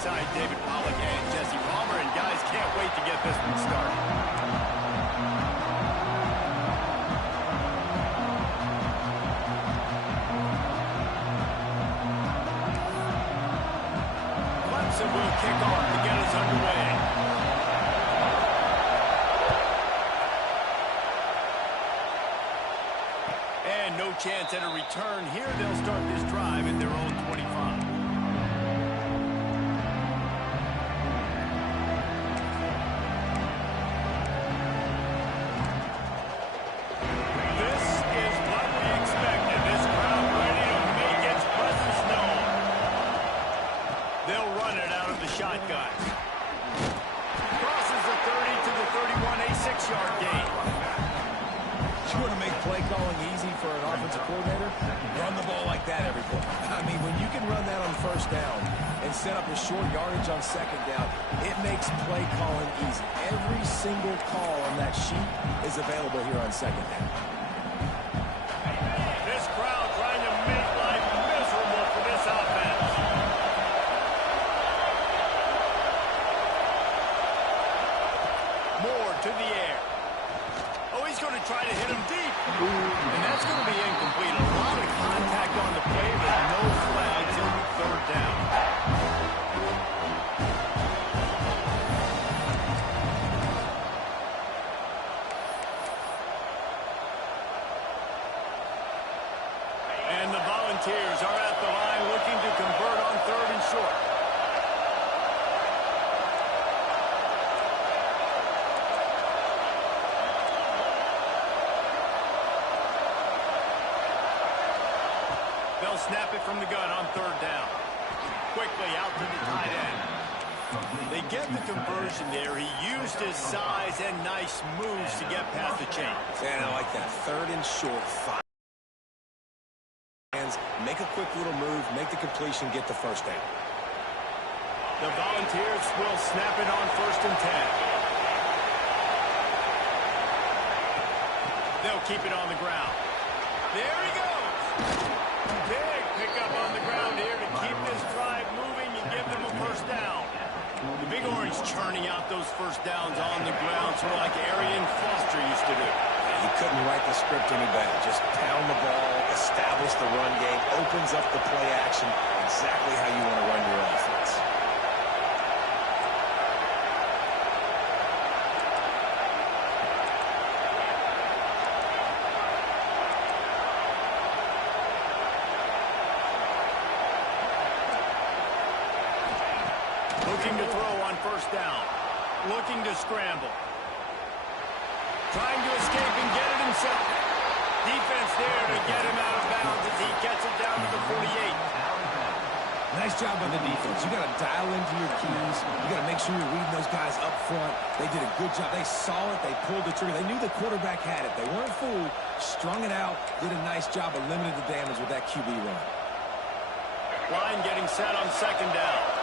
alongside David Pollack and Jesse Palmer, and guys can't wait to get this one started. Clemson will kick off to get us underway. And no chance at a return here. They'll start this drive at their own 25. This is what we expected. This crowd ready to make its presence known. They'll run it out of the shotgun. Crosses the 30 to the 31, a 6-yard gain. You want to make play calling easy for an offensive coordinator? Run the ball like that every play. I mean, when you can run that on first down and set up a short yardage on second down, it makes play calling easy. Every single call on that sheet is available here on second down. This crowd trying to make life miserable for this offense. Moore to the air. Oh, he's going to try to hit him deep. And that's going to be incomplete. A lot of contact on the play, but no flags in the third down. And the Volunteers are at the line looking to convert on 3rd and short. They'll snap it from the gun on 3rd down. Quickly out to the tight end. They get the conversion there. He used his size and nice moves to get past the chain. And I like that. 3rd and short. 5 hands. Make a quick little move. Make the completion. Get the first down. The Volunteers will snap it on 1st and 10. They'll keep it on the ground. There he goes. Big pickup on the ground here to keep this drive moving and give them a first down. The Big Orange churning out those first downs on the ground, sort of like Arian Foster used to do. Yeah, he couldn't write the script any better. Just pound the ball, establish the run game, opens up the play action, exactly how you want to run your offense. Looking to throw on 1st down. Looking to scramble. Trying to escape and get it himself. Defense there to get him out of bounds as he gets it down to the 48. Nice job on the defense. You got to dial into your keys. You got to make sure you're reading those guys up front. They did a good job. They saw it. They pulled the trigger. They knew the quarterback had it. They weren't fooled. Strung it out. Did a nice job of limiting the damage with that QB run. Line getting set on 2nd down.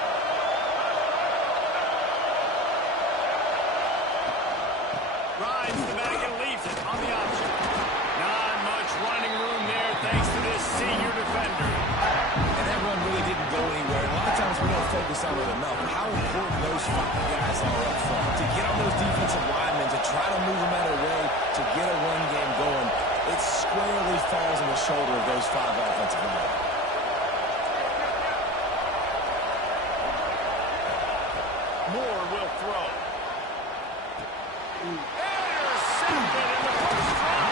Rides the back and leaves it on the option. Not much running room there thanks to this senior defender. And that run really didn't go anywhere. A lot of times we don't focus on it enough, but how important those 5 guys are up front. To get on those defensive linemen, to try to move them out of the way, to get a run game going, it squarely falls on the shoulder of those 5 offensive linemen. Moore will throw. Intercepted in the first drive.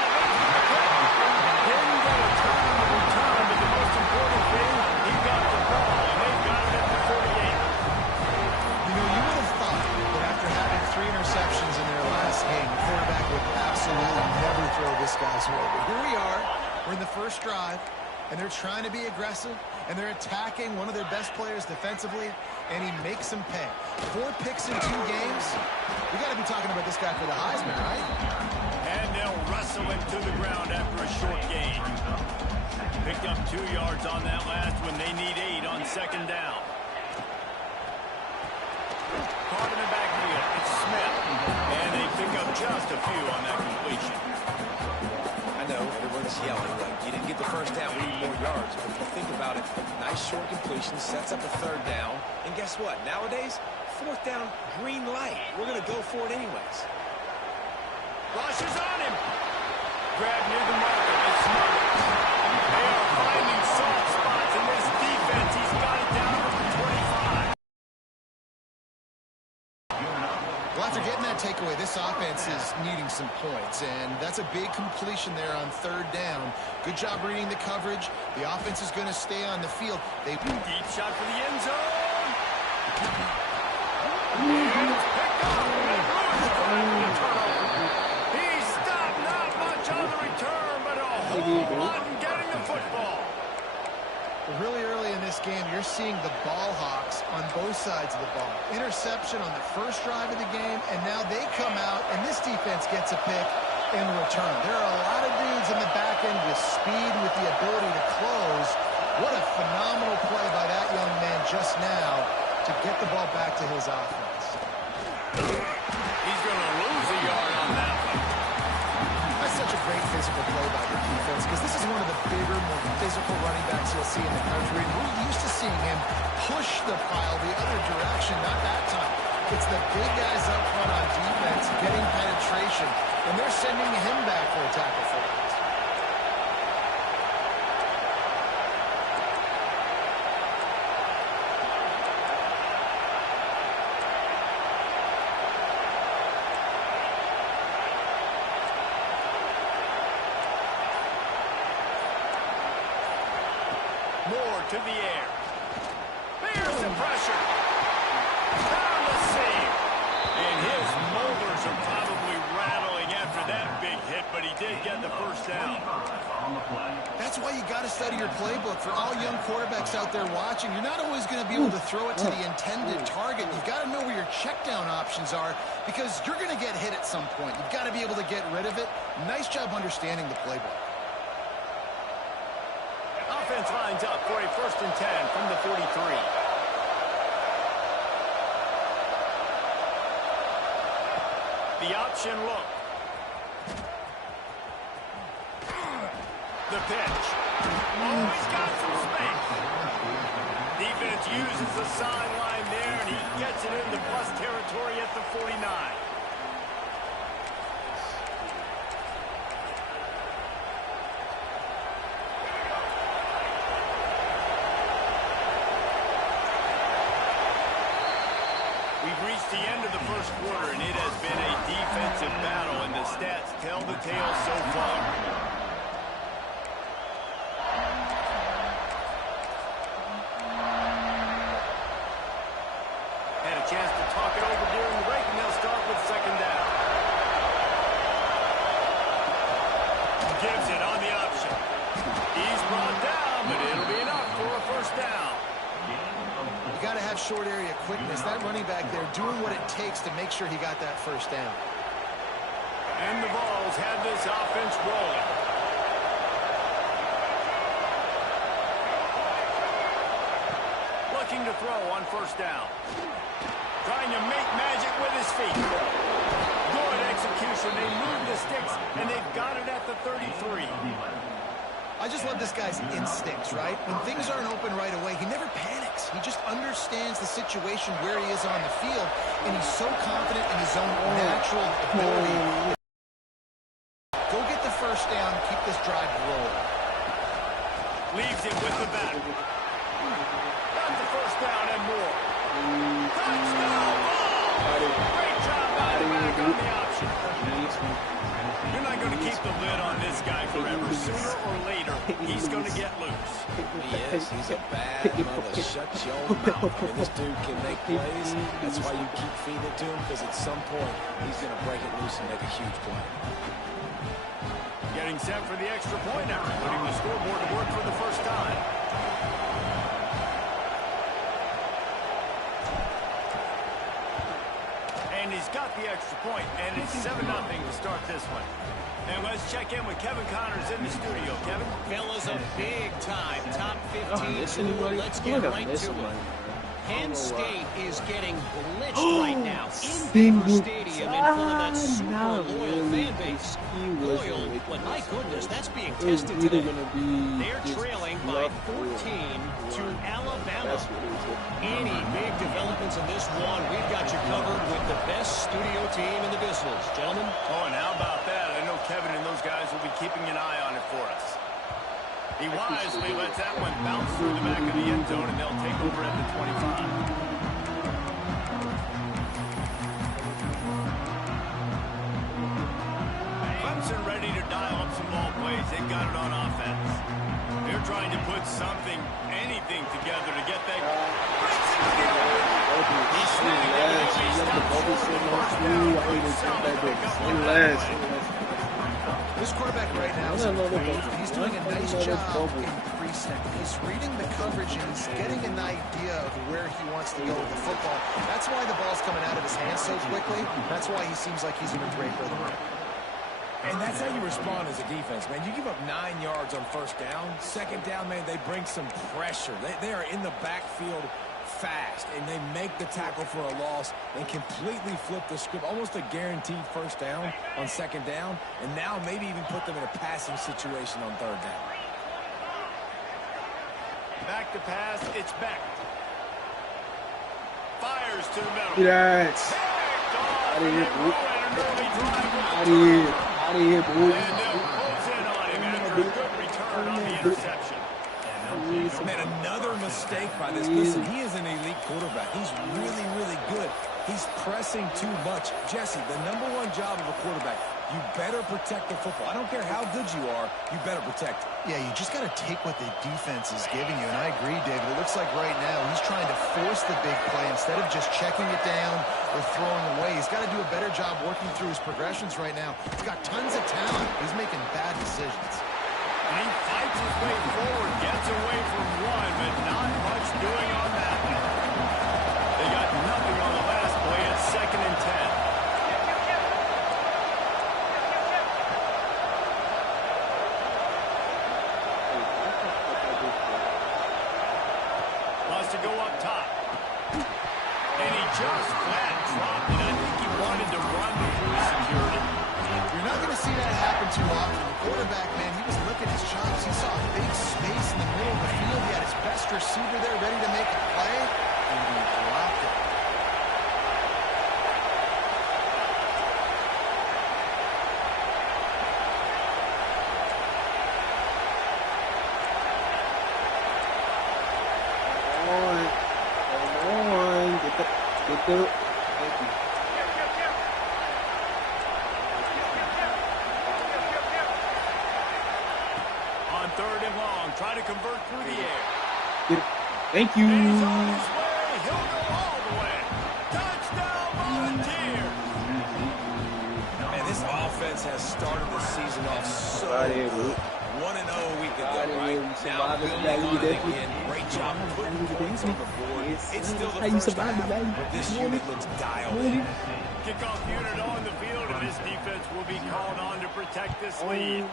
Didn't get a turn to return, but the most important thing, he got the ball, and they've got it at the 48. You know, you would have thought that after having 3 interceptions in their last game, the quarterback would absolutely never throw this guy's way. But here we are. We're in the first drive, and they're trying to be aggressive, and they're attacking one of their best players defensively, and he makes them pay. 4 picks in 2 games. We got to be talking about this guy for the Heisman, right? And they'll wrestle him to the ground after a short gain. Picked up 2 yards on that last one. They need 8 on 2nd down. Caught in the backfield. It's Smith. And they pick up just a few on that completion. I know know everyone's yelling, like, you didn't get the first down, we need more yards. But if you think about it, nice short completion, sets up a third down. And guess what? Nowadays, fourth down, green light. We're going to go for it anyways. Rushes on him. Grab near the marker. It's smothered. They are finding soft spots in this defense. He's got it down to the 25. Well, after getting that takeaway, this offense is needing some points, and that's a big completion there on third down. Good job reading the coverage. The offense is going to stay on the field. Deep shot for the end zone. And it's picked up. He's stopped. Not much on the return, but a whole lot in getting the football. Really early in this game, you're seeing the ball hawks on both sides of the ball. Interception on the first drive of the game, and now they come out, and this defense gets a pick in return. There are a lot of dudes in the back end with speed, with the ability to close. What a phenomenal play by that young man just now to get the ball back to his offense. He's going to lose a yard on that one. That's such a great physical play by the defense, because this is one of the bigger, more physical running backs you'll see in the country. And we're used to seeing him push the pile the other direction, not that time. It's the big guys up front on defense getting penetration, and they're sending him back for a tackle for it. To the air. There's the pressure. Down the seam. And his molars are probably rattling after that big hit, but he did get the first down. That's why you got to study your playbook. For all young quarterbacks out there watching, you're not always going to be able to throw it to the intended target. You've got to know where your check down options are, because you're going to get hit at some point. You've got to be able to get rid of it. Nice job understanding the playbook. Offense lines up for a 1st and 10 from the 43. The option look. The pitch. Oh, he's got some space. Defense uses the sideline there, and he gets it into plus territory at the 49. We've reached the end of the first quarter, and it has been a defensive battle, and the stats tell the tale so far. Had a chance to talk it over during the break, and they'll start with 2nd down. Gives it on the option. He's brought down, but it'll be enough for a 1st down. You got to have short area quickness. That running back there doing what it takes to make sure he got that 1st down. And the Vols have this offense rolling. Looking to throw on 1st down. Trying to make magic with his feet. Good execution. They move the sticks, and they've got it at the 33. I just love this guy's instincts, right? When things aren't open right away, he never panics. He just understands the situation where he is on the field, and he's so confident in his own natural ability. Go get the 1st down, keep this drive rolling. Leaves him with the bat. Got the 1st down and more. Touchdown ball! Great job by the back on the option. You're not going to keep the lid on this guy forever. Sooner or later, he's going to get loose. He is. He's a bad mother. Shut your mouth. I mean, this dude can make plays. That's why you keep feeding it to him, because at some point, he's going to break it loose and make a huge play. Getting set for the extra point after putting the scoreboard to work for the 1st time. And he's got the extra point, and it's 7-0 to start this one. And let's check in with Kevin Connors in the studio. Kevin? Fellas, a big time top 15. Let's get right to it. Penn State is getting blitzed right now in Beaver Stadium in front of that super loyal fan base. Loyal, but my goodness, that's being tested today. They're trailing by 14 to Alabama. Any big developments in this one, we've got you covered with the best studio team in the business. Gentlemen? Oh, and how about that? I know Kevin and those guys will be keeping an eye on it for us. He wisely lets that one bounce through the back of the end zone, and they'll take over at the 25. Clemson ready to dial up some ball plays. They've got it on offense. They're trying to put something, anything together to get that. He's snagging it. He's This quarterback right now is he's doing a nice job in pre-snap. He's reading the coverage and he's getting an idea of where he wants to go with the football. That's why the ball's coming out of his hands so quickly. That's why he seems like he's in a great rhythm. And that's how you respond as a defense, man. You give up 9 yards on first down. Second down, man, they bring some pressure. They are in the backfield fast, and they make the tackle for a loss and completely flip the script, almost a guaranteed first down on second down, and now maybe even put them in a passing situation on third down. Back to pass, it's back. Fires to the middle. Yes. Out of here, bro. Out of here. Out of here, bro. And they'll close in on him after a good return on the interception. Man, another mistake by this. Listen, he is an elite quarterback. He's really, really good. He's pressing too much. Jesse, the #1 job of a quarterback, you better protect the football. I don't care how good you are, you better protect it. Yeah, you just got to take what the defense is giving you. And I agree, David. It looks like right now he's trying to force the big play instead of just checking it down or throwing away. He's got to do a better job working through his progressions right now. He's got tons of talent. He's making bad decisions. And he fights his way forward, gets away from one, but not much doing on that one. They got nothing on the last play. It's 2nd and 10. Wants to go up top. And he just flat dropped it. I think he wanted to run before he secured it. You're not going to see that happen too often. The quarterback, man, he was licking his chops. He saw a big space in the middle of the field. He had his best receiver there ready to make a play, and he dropped it. Come on. Get the. Thank you. On 3rd and long, try to convert through the air. Thank you. And he's on his way. He'll go all the way. Touchdown, Volunteer. Man, this offense has started the season off so good. 1-0 week ago, right? Now building on it again. Great job putting points on the board. It's still the first half, but this unit looks dialed in. Kickoff unit on the field, and this defense will be called on to protect this lead.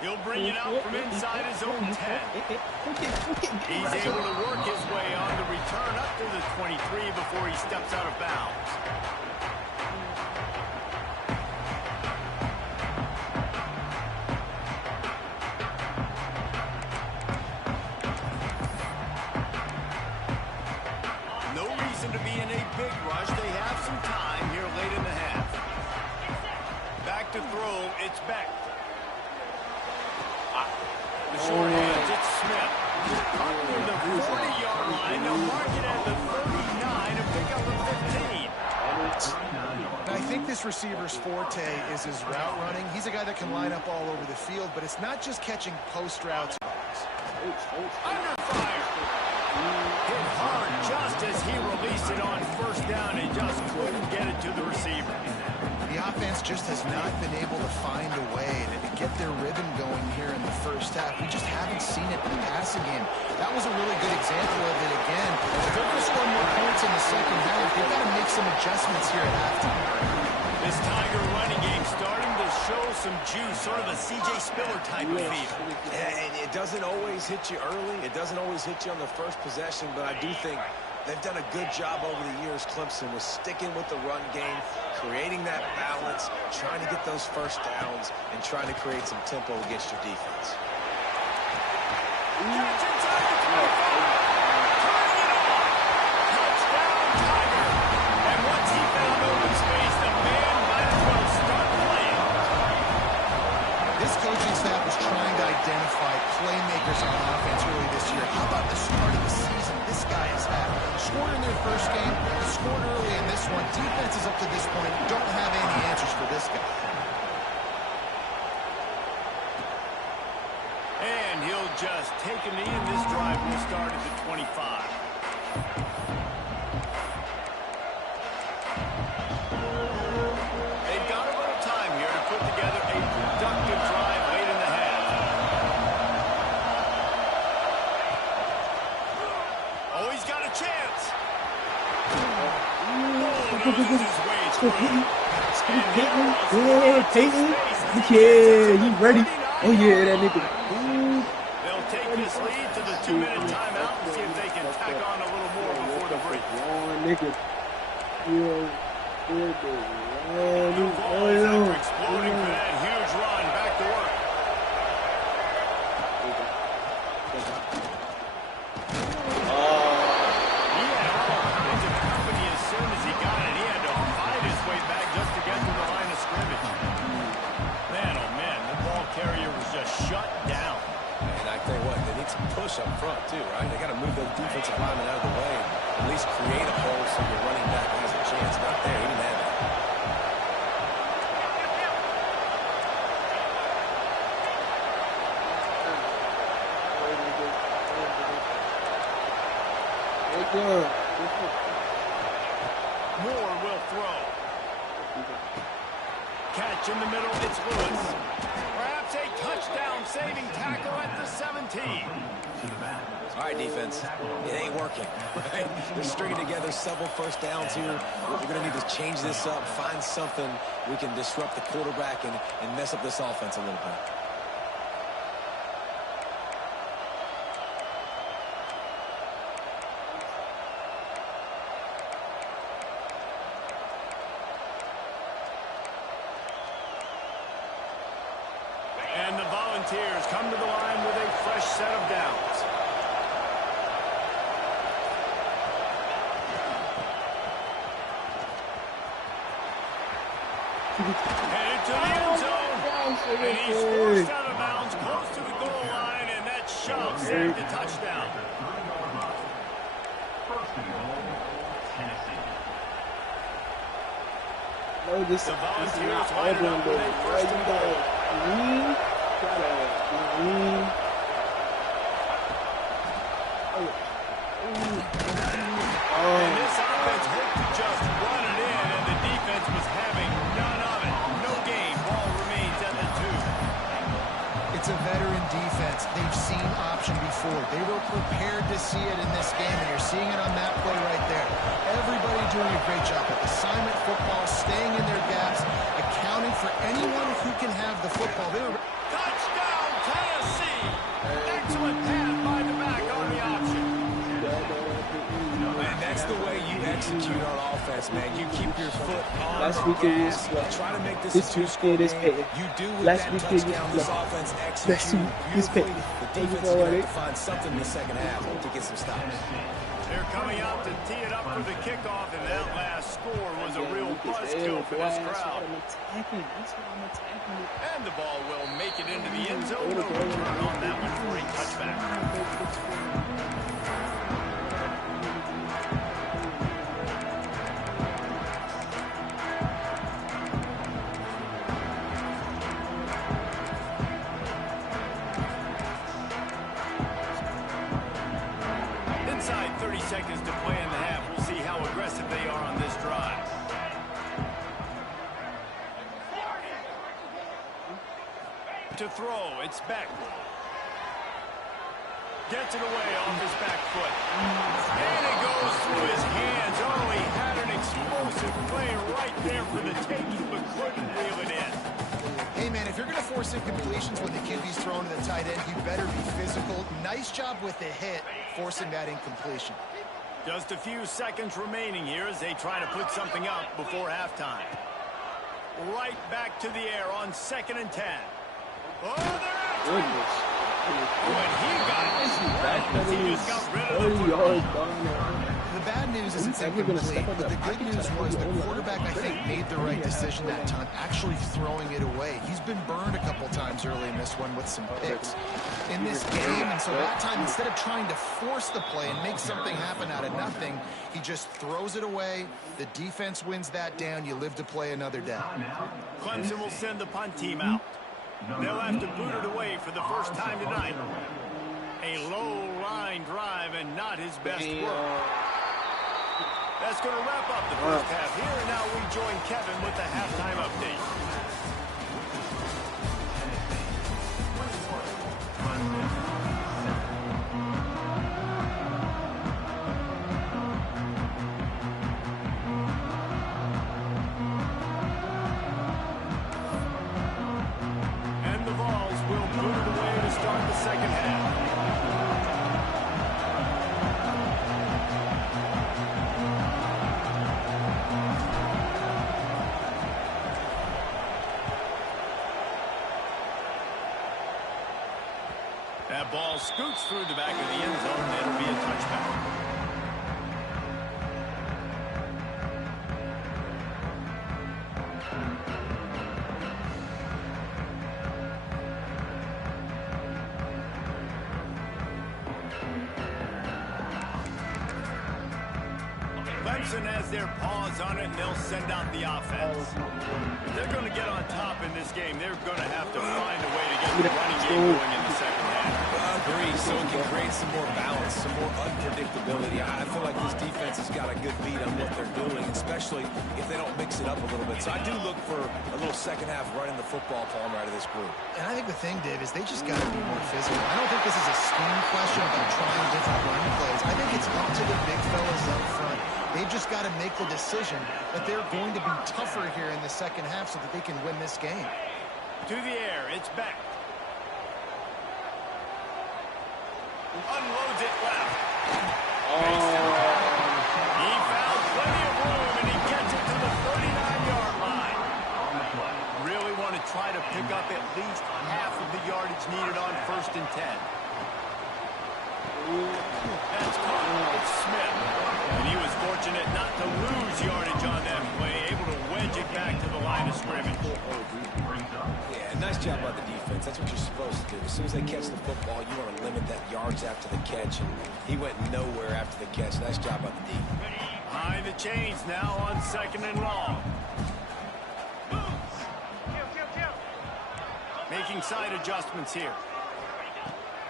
He'll bring it out from inside his own 10. He's able to work his way on the return up to the 23 before he steps out of bounds. No reason to be in a big rush. They have some time here late in the half. Back to throw, it's Beck. The short hands, it's Smith. Up near the 40-yard line. They'll mark it at the 39 and pick up the 15. I think this receiver's forte is his route running. He's a guy that can line up all over the field, but it's not just catching post routes. Under fire. Hit hard just as he released it on first down and just couldn't get it to the receiver. The offense just has not been able to find a way to get their rhythm going here in the first half. We just haven't seen it in the passing game. That was a really good example of it again. If they're going to score more points in the second half, they've got to make some adjustments here at halftime. This Tiger running game starting to show some juice, sort of a C.J. Spiller type of feel. Yeah, and it doesn't always hit you early. It doesn't always hit you on the first possession, but I do think they've done a good job over the years, Clemson, with sticking with the run game, creating that balance, trying to get those first downs, and trying to create some tempo against your defense. Catch inside the 25. Turning it on. Touchdown, Tiger. And once he found open space, the man might as well start playing. This coaching staff was trying to identify playmakers on offense early this year. How about the start of the season this guy has had? Scored in their first game, scored early in this one. Defenses up to this point don't have any answers for this guy. And he'll just take a knee, and this drive will start at the 25. They've got a little time here to put together a productive drive late in the half. Oh, he's got a chance. Oh, loses his way through. Yeah, Peyton. Yeah, you ready? Oh, yeah, that nigga. They'll take this lead to the 2-minute timeout and see if they can tack on a little more before the break. Nigga. New ball is after exploding for that huge run. Back to work. He had all kinds of company as soon as he got it. He had to fight his way back just to get to the line of scrimmage. Man, oh man, the ball carrier was just shut down. And I tell you what, they need some push up front, too, right? They got to move those defensive linemen out of the way, at least create a hole so your running back has a chance. Not there. He didn't have it. Moore will throw. Catch in the middle, it's Lewis. Perhaps a touchdown-saving tackle at the 17. All right, defense. It ain't working, right? They're stringing together several first downs here. We're going to need to change this up, find something we can disrupt the quarterback and mess up this offense a little bit. And the Volunteers come to the line with a fresh set of downs. Headed to the end zone. And he's forced out of bounds close to the goal line, and that shove saved the touchdown. No, this is not Auburn, though. You gotta lean. And this offense hoped to just run it in, and the defense was having none of it. No gain. Ball remains at the 2. It's a veteran defense. They've seen option before. They were prepared to see it in this game, and you're seeing it on that play right there. Everybody doing a great job with assignment football, staying in their gaps, accounting for anyone who can have the football. They were... Touchdown, Tennessee! Excellent pass by the back on the option. Man, that's the way you execute on offense, man. You keep your foot on Last the weekend gas. Try to make this this a two-score weekend is game. Peyton. You do with Last that weekend is touchdown. This Peyton. offense Next executes week is beautifully. Peyton. The defense is going to have to find something in the second half to get some stops. They're coming out to tee it up for the kickoff, and that last score was a real buzzkill for this crowd. And the ball will make it into the end zone. No return on that one for a touchback. Inside 30 seconds to play in the half. We'll see how aggressive they are on this drive. To throw, it's back. Gets it away off his back foot. And it goes through his hands. Oh, he had an explosive play right there for the taking, but couldn't reel it in. Hey, man, if you're going to force incompletions when the QB's thrown to the tight end, you better be physical. Nice job with the hit, forcing that incompletion. Just a few seconds remaining here as they try to put something up before halftime. Right back to the air on 2nd and 10. Oh, they're Goodness. when he just got rid of the 30 yards football. down. The bad news is it's incomplete, but the good news was the quarterback, I think, made the right decision that time, actually throwing it away. He's been burned a couple times early in this one with some picks in this game, and so that time, instead of trying to force the play and make something happen out of nothing, he just throws it away. The defense wins that down. You live to play another down. Clemson will send the punt team out. They'll have to boot it away for the first time tonight. A low-line drive and not his best work. That's going to wrap up the first half here, and now we join Kevin with the halftime update. And the Vols will boot it away to start the second half. That ball scoots through the back of the end zone, and it'll be a touchback. Clemson has their paws on it, and they'll send out the offense. If they're going to get on top in this game, they're going to have to find a way to get the running game going in the second half. Agree, so it can create some more balance, some more unpredictability. I feel like this defense has got a good beat on what they're doing, especially if they don't mix it up a little bit. So I do look for a little second half running the football palm out of this group. And I think the thing, Dave, is they just got to be more physical. I don't think this is a scheme question about trying different run plays. I think it's up to the big fellas up front. They've just got to make the decision that they're going to be tougher here in the second half so that they can win this game. To the air, it's back. Unloads it left. He found plenty of room, and he gets it to the 39-yard line. Really want to try to pick up at least half of the yardage needed on 1st and 10. That's caught. It's Smith. And he was fortunate not to lose yardage on that play, able to wedge it back to the line of scrimmage. Yeah, nice job by the defense. That's what you're supposed to do. As soon as they catch the football, you want to limit that yards after the catch, and he went nowhere after the catch. Nice job by the D. Behind the chains now on 2nd and long. Making side adjustments here.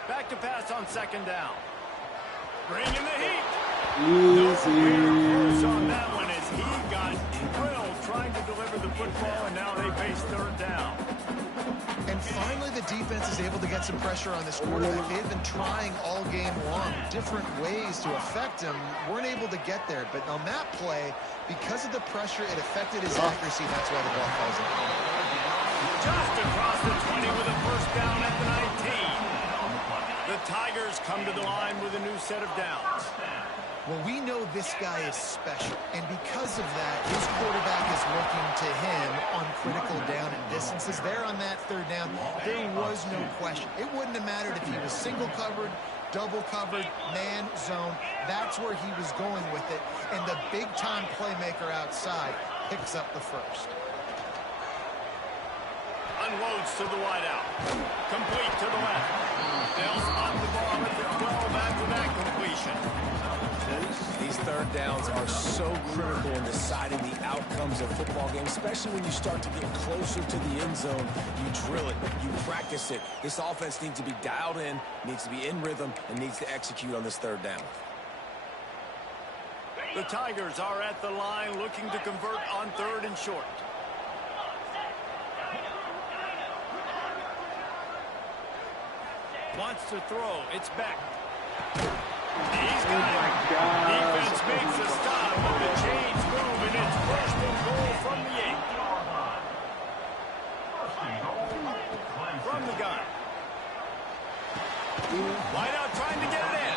Back to pass on 2nd down. Bringing the heat. No force on that one as he got drilled trying to deliver the football, and now they face 3rd down. And finally, the defense is able to get some pressure on this quarterback. They've been trying all game long different ways to affect him. Weren't able to get there. But on that play, because of the pressure, it affected his accuracy. That's why the ball falls in. Just across the 20 with a 1st down at the 19. The Tigers come to the line with a new set of downs. Well, we know this guy is special, and because of that, his quarterback is looking to him on critical down and distances. There on that 3rd down, there was no question. It wouldn't have mattered if he was single covered, double covered, man, zone. That's where he was going with it, and the big-time playmaker outside picks up the 1st. Unloads to the wideout. Complete to the left. They'll spot the ball at the 12 after that completion. These 3rd downs are so critical in deciding the outcomes of football games, especially when you start to get closer to the end zone. You drill it, you practice it. This offense needs to be dialed in, needs to be in rhythm, and needs to execute on this 3rd down. The Tigers are at the line looking to convert on 3rd and short. Wants to throw. It's back. He's got it. Defense makes a stop, but the chains move, and it's 1st and goal from the 8. Wide out trying to get it in.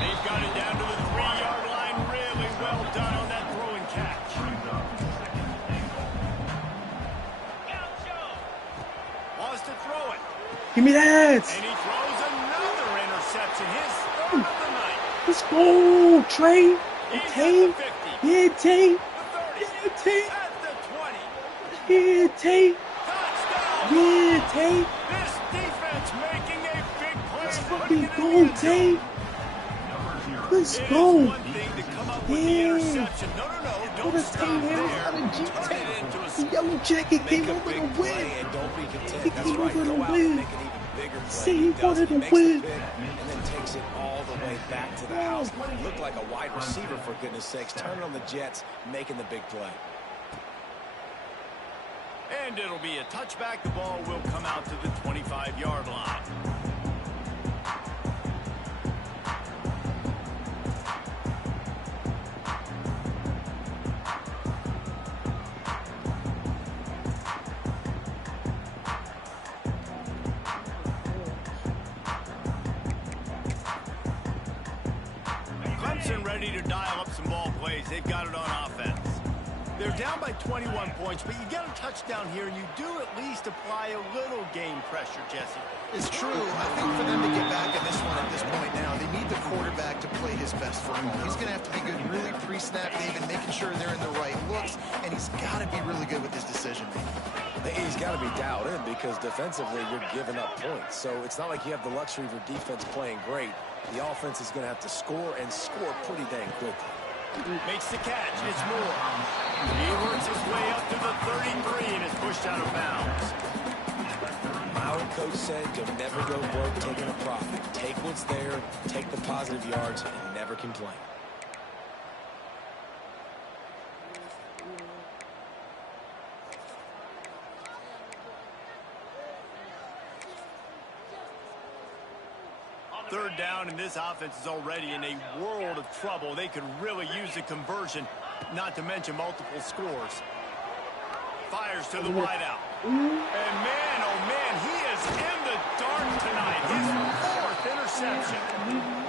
They've got it down to the 3-yard line. Really well done on that throw and catch. Wants to throw it. Give me that. And he throws another interception. His third of the night. Let's go, Trey. He's Tay. at the 50. Yeah, Tay. The 30. Yeah, Tay. At the 20. Yeah, Tay. Touchdown. Yeah, Tay. This defense making a big play. Let's and fucking putting it in go, the end Tay. zone. Let's It go. is one thing to come up with the Yeah. interception. No, Put don't a stop team there. here out of Turn G-Tay. it into a Oh, The yellow jacket Make came a over big to play win. and don't be content. He That's came right. over Go to out win. and make an even bigger play. See, he He does. wanted He to makes the win. pick and then takes it all the way back to the house. Looked like a wide receiver, for goodness sakes. Turning on the Jets, making the big play. And it'll be a touchback. The ball will come out to the 25-yard line. Clemson ready to dial up some ball plays. They've got it on offense. They're down by 21 points, but you get a touchdown here, and you do at least apply a little game pressure, Jesse. It's true. I think for them to get back in this one at this point now, they need the quarterback to play his best football. He's going to have to be good really pre-snap, David, making sure they're in the right looks, and he's got to be really good with his decision-making. He's got to be dialed in because defensively you're giving up points. So it's not like you have the luxury of your defense playing great. The offense is going to have to score and score pretty dang quickly. Makes the catch. It's Moore. He works his way up to the 33 and is pushed out of bounds. My old coach said you'll never go broke taking a profit. Take what's there, take the positive yards, and never complain. Third down, and this offense is already in a world of trouble. They could really use a conversion, not to mention multiple scores. Fires to the wideout. And man, oh man, he is in the dark tonight. His fourth interception.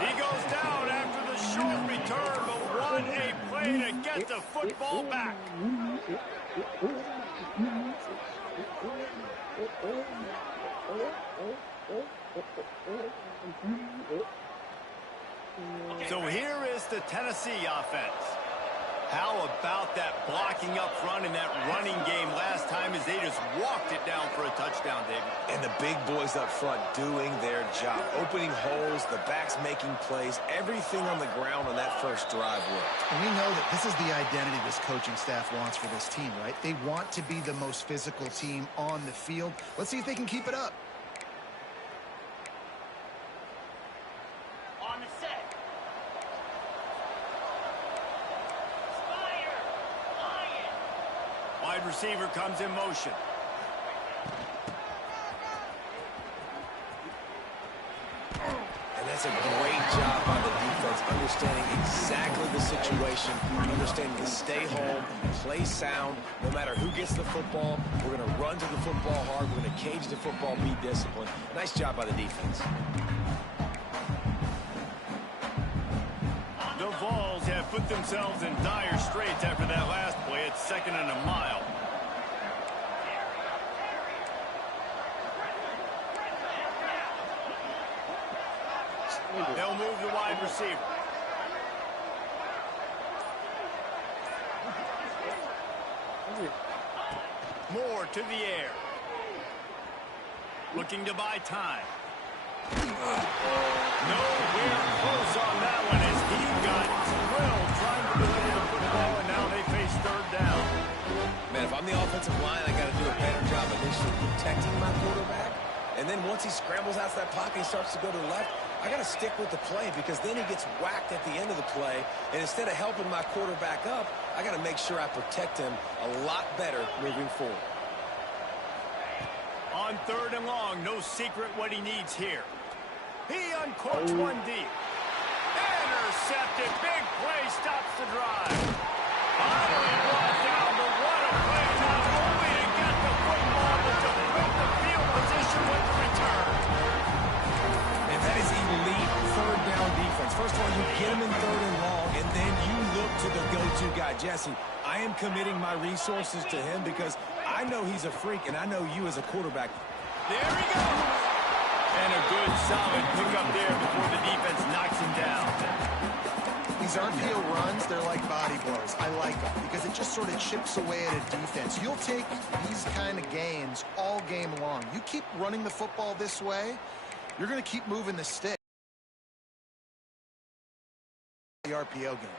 He goes down after the short return, but what a play to get the football back. So here is the Tennessee offense. How about that blocking up front in that running game last time as they just walked it down for a touchdown, David? And the big boys up front doing their job. Opening holes, the backs making plays, everything on the ground on that first drive worked. And we know that this is the identity this coaching staff wants for this team, right? They want to be the most physical team on the field. Let's see if they can keep it up. On the set. Wide receiver comes in motion. And that's a great job by the defense, understanding exactly the situation, understanding to stay home, play sound. No matter who gets the football, we're going to run to the football hard. We're going to cage the football, be disciplined. Nice job by the defense. The Vols have put themselves in dire straits after that last play. It's 2nd and a mile. They'll move the wide receiver. Moore to the air. Looking to buy time. Nowhere close on that one as he got drilled trying to deliver the football, and now they face third down. Man, if I'm the offensive line, I got to do a better job initially protecting my quarterback. And then once he scrambles out of that pocket and starts to go to the left, I got to stick with the play because then he gets whacked at the end of the play. And instead of helping my quarterback up, I got to make sure I protect him a lot better moving forward. On 3rd and long, no secret what he needs here. He uncorks one deep. Intercepted. Big play stops the drive. Finally brought down, but what a play. Not only to get the football, but to flip the field position with the return. And that get him in 3rd and long, and then you look to the go-to guy. Jesse, I am committing my resources to him because I know he's a freak, and I know you as a quarterback. There he goes. And a good, solid pickup there before the defense knocks him down. These RPO runs, they're like body blows. I like them because it just sort of chips away at a defense. You'll take these kind of gains all game long. You keep running the football this way, you're going to keep moving the stick. The RPO game.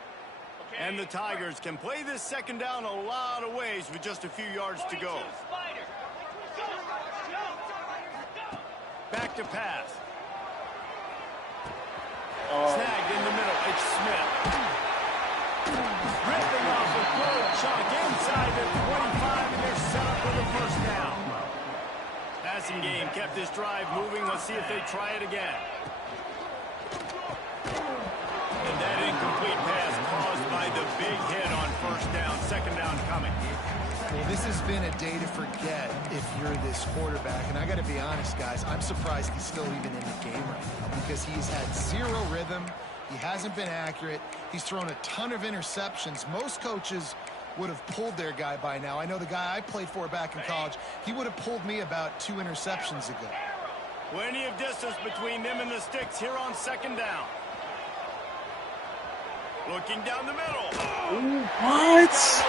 And the Tigers can play this second down a lot of ways with just a few yards to go. Back to pass. Snagged in the middle. It's Smith. Ripping off a good chunk inside the 25, and they're set up for the first down. Passing game kept this drive moving. Let's see if they try it again. And that incomplete pass caused by the big hit on first down. Second down coming. Well, this has been a day to forget if you're this quarterback. And I got to be honest, guys, I'm surprised he's still even in the game right now because he's had zero rhythm. He hasn't been accurate. He's thrown a ton of interceptions. Most coaches would have pulled their guy by now. I know the guy I played for back in college, he would have pulled me about 2 interceptions ago. Plenty of distance between them and the sticks here on second down. Looking down the middle. Ooh, what?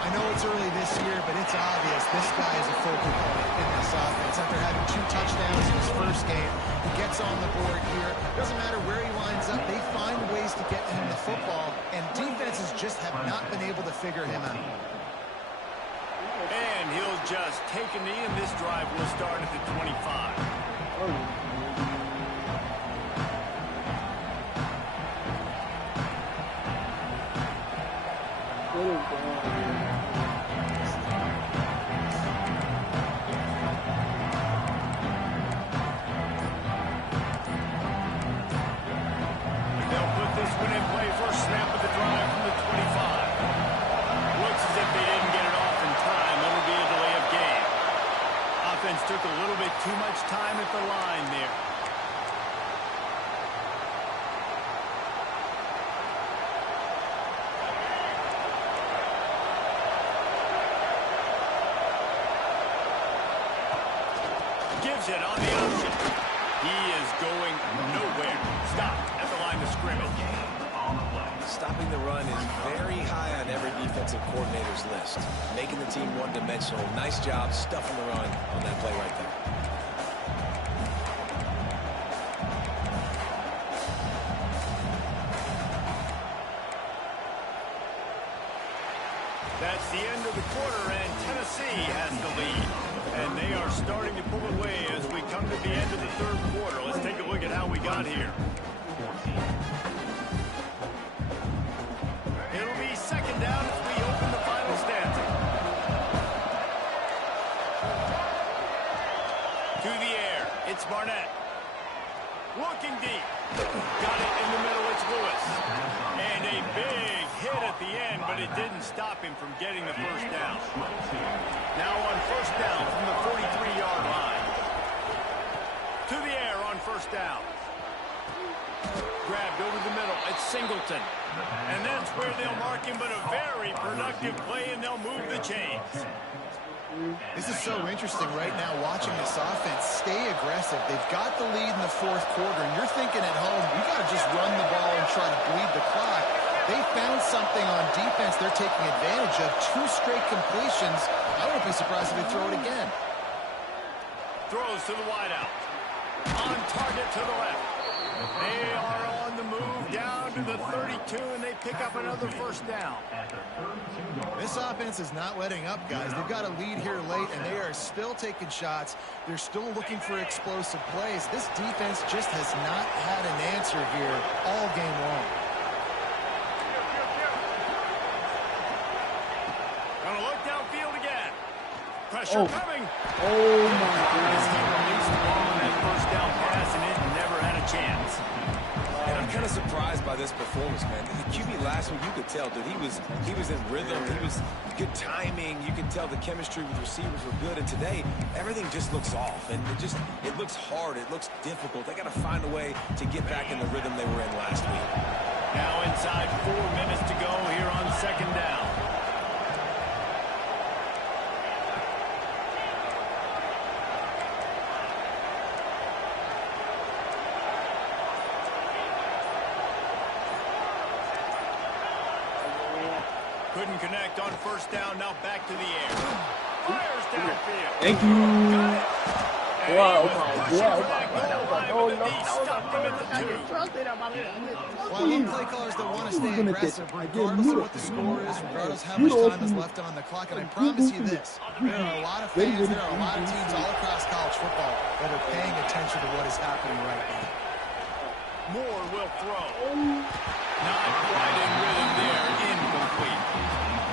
I know it's early this year, but it's obvious this guy is a focal point in this offense. After having 2 touchdowns in his first game, he gets on the board here. Doesn't matter where he lines up, they find ways to get him the football, and defenses just have not been able to figure him out. And he'll just take a knee, and this drive will start at the 25. They'll put this one in play for a snap of the drive from the 25. Looks as if they didn't get it off in time. It'll be a delay of game. Offense took a little bit too much time at the line there. Gives it on the option. He is going nowhere. Stop at the line of scrimmage. Stopping the run is very high on every defensive coordinator's list. Making the team one-dimensional. Nice job stuffing the run on that play right there. That's the end of the quarter, and Tennessee has the lead. And they are starting to pull away as we come to the end of the third quarter. Let's take a look at how we got here. It'll be second down as we open the final stanza. To the air, it's Barnett. Looking deep. Got it in the middle, it's Lewis. And a big hit at the end, but it didn't stop him from getting the first down. Now on first down from the 43-yard line. To the air on first down. Grabbed over the middle, it's Singleton. And that's where they'll mark him, but a very productive play, and they'll move the chains. This is so interesting right now watching this offense stay aggressive. They've got the lead in the fourth quarter, and you're thinking at home, you got to just run the ball and try to bleed the clock. They found something on defense they're taking advantage of. 2 straight completions. I won't be surprised if they throw it again. Throws to the wideout. On target to the left. They are on the move down to the 32, and they pick up another first down. This offense is not letting up, guys. They've got a lead here late, and they are still taking shots. They're still looking for explosive plays. This defense just has not had an answer here all game long. Gonna look downfield again. Pressure coming. Oh, my God. He released the ball on that first down pass, and it never had a chance. And I'm kind of surprised by this performance, man. The QB last week, you could tell, dude, he was in rhythm. He was good timing. You could tell the chemistry with receivers were good. And today, everything just looks off. And it looks hard. It looks difficult. They got to find a way to get back in the rhythm they were in last week. Now inside 4 minutes to go here on second down. Couldn't connect on first down. Now back to the air. Fires downfield. Thank you. Wow, Well, I love play callers that want to stay aggressive, regardless of what the score is, regardless of how much time is left on the clock. And I promise you this, there are a lot of fans, there are a lot of teams all across college football that are paying attention to what is happening right now. Moore will throw. Not quite in rhythm there. Incomplete.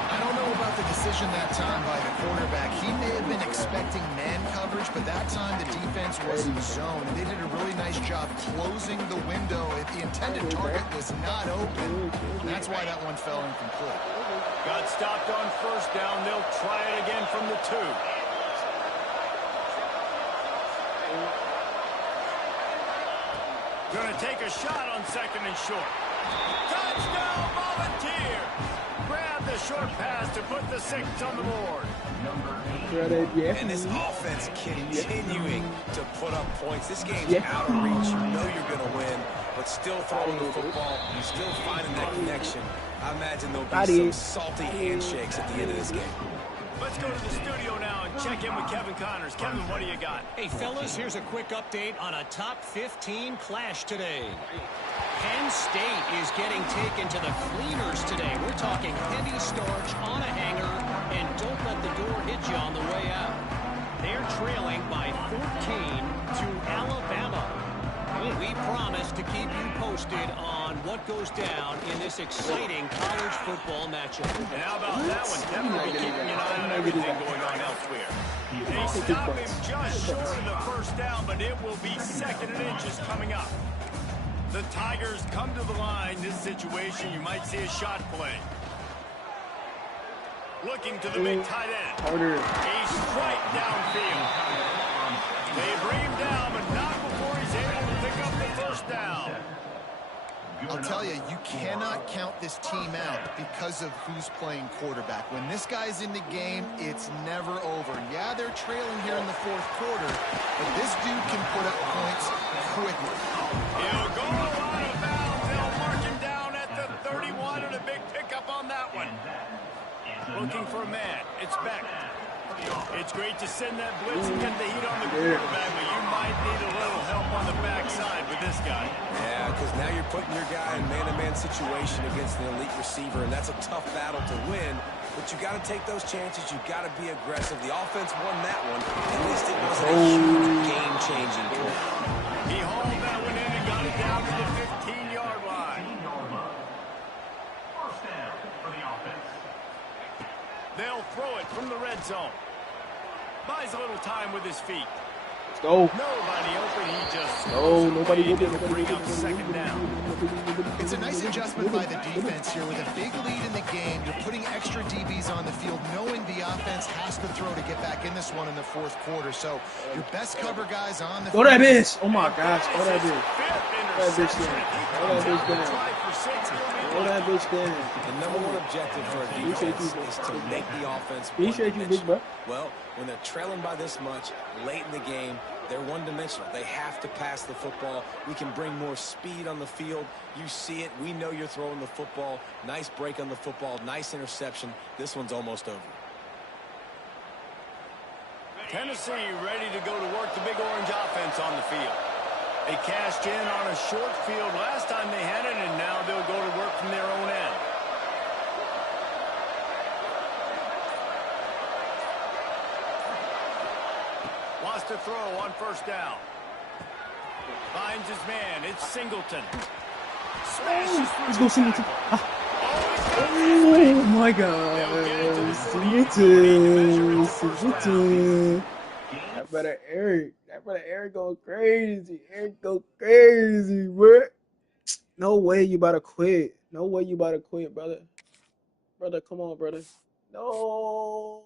I don't know about the decision that time by the quarterback. He may have been expecting man coverage, but that time the defense was in zone. And they did a really nice job closing the window. The intended target was not open. And that's why that one fell incomplete. Got stopped on first down. They'll try it again from the 2. Going to take a shot on second and short. Touchdown, Volunteer! Grab the short pass to put the 6 on the board. And this offense continuing to put up points. This game's out of reach. You know you're going to win, but still throwing the football, still finding that connection. I imagine there'll be some salty handshakes at the end of this game. Let's go to the studio now and check in with Kevin Connors. Kevin, what do you got? Hey, fellas, here's a quick update on a top 15 clash today. Penn State is getting taken to the cleaners today. We're talking heavy starch on a hanger, and don't let the door hit you on the way out. They're trailing by 14 to Alabama. We promise to keep you posted on what goes down in this exciting college football matchup. And how about that one? Definitely keeping an eye on everything going on elsewhere. They stop him just short of the first down, but it will be 2nd and inches coming up. The Tigers come to the line. This situation, you might see a shot play. Looking to the big tight end. He's right downfield. They bring him down, but not before he's able to pick up the first down. I'll tell you, you cannot count this team out because of who's playing quarterback. When this guy's in the game, it's never over. Yeah, they're trailing here in the 4th quarter, but this dude can put up points quickly. He'll go out of bounds. They'll mark him down at the 31, and a big pickup on that one. Looking for a man. It's Beck. It's great to send that blitz and get the heat on the quarterback, but you might need a little help on the backside with this guy. Yeah, because now you're putting your guy in man-to-man situation against an elite receiver, and that's a tough battle to win. But you got to take those chances. You got to be aggressive. The offense won that one. At least it wasn't a huge game-changing play. He hauled that one in and got it down to the 15-yard line. First down for the offense. They'll throw it from the red zone. Buys a little time with his feet. Let's go. Nobody open. He just Nobody to open. bring up 2nd down. It's a nice adjustment by the defense here. With a big lead in the game, you're putting extra DBs on the field, knowing the offense has to throw to get back in this one in the 4th quarter. So your best cover guys on the Go field. that bitch. Oh my gosh. Go that bitch. Go that bitch Interception. down. Go that bitch down. Try for 6. Go that bitch down. The number one objective for a defense is to make the offense Appreciate you, big bro. Well, when they're trailing by this much late in the game, they're one-dimensional. They have to pass the football. We can bring more speed on the field. You see it. We know you're throwing the football. Nice break on the football. Nice interception. This one's almost over. Tennessee ready to go to work the Big Orange offense on the field. They cashed in on a short field last time they had it, and now they'll go to work from their own end. Wants to throw on first down. Finds his man. It's Singleton. Smashes through. Let's go, Singleton. Oh, my God. Singleton. That brother Eric going crazy. Eric go crazy, bro. No way you about to quit. No way you about to quit, brother. Brother, come on, brother. No.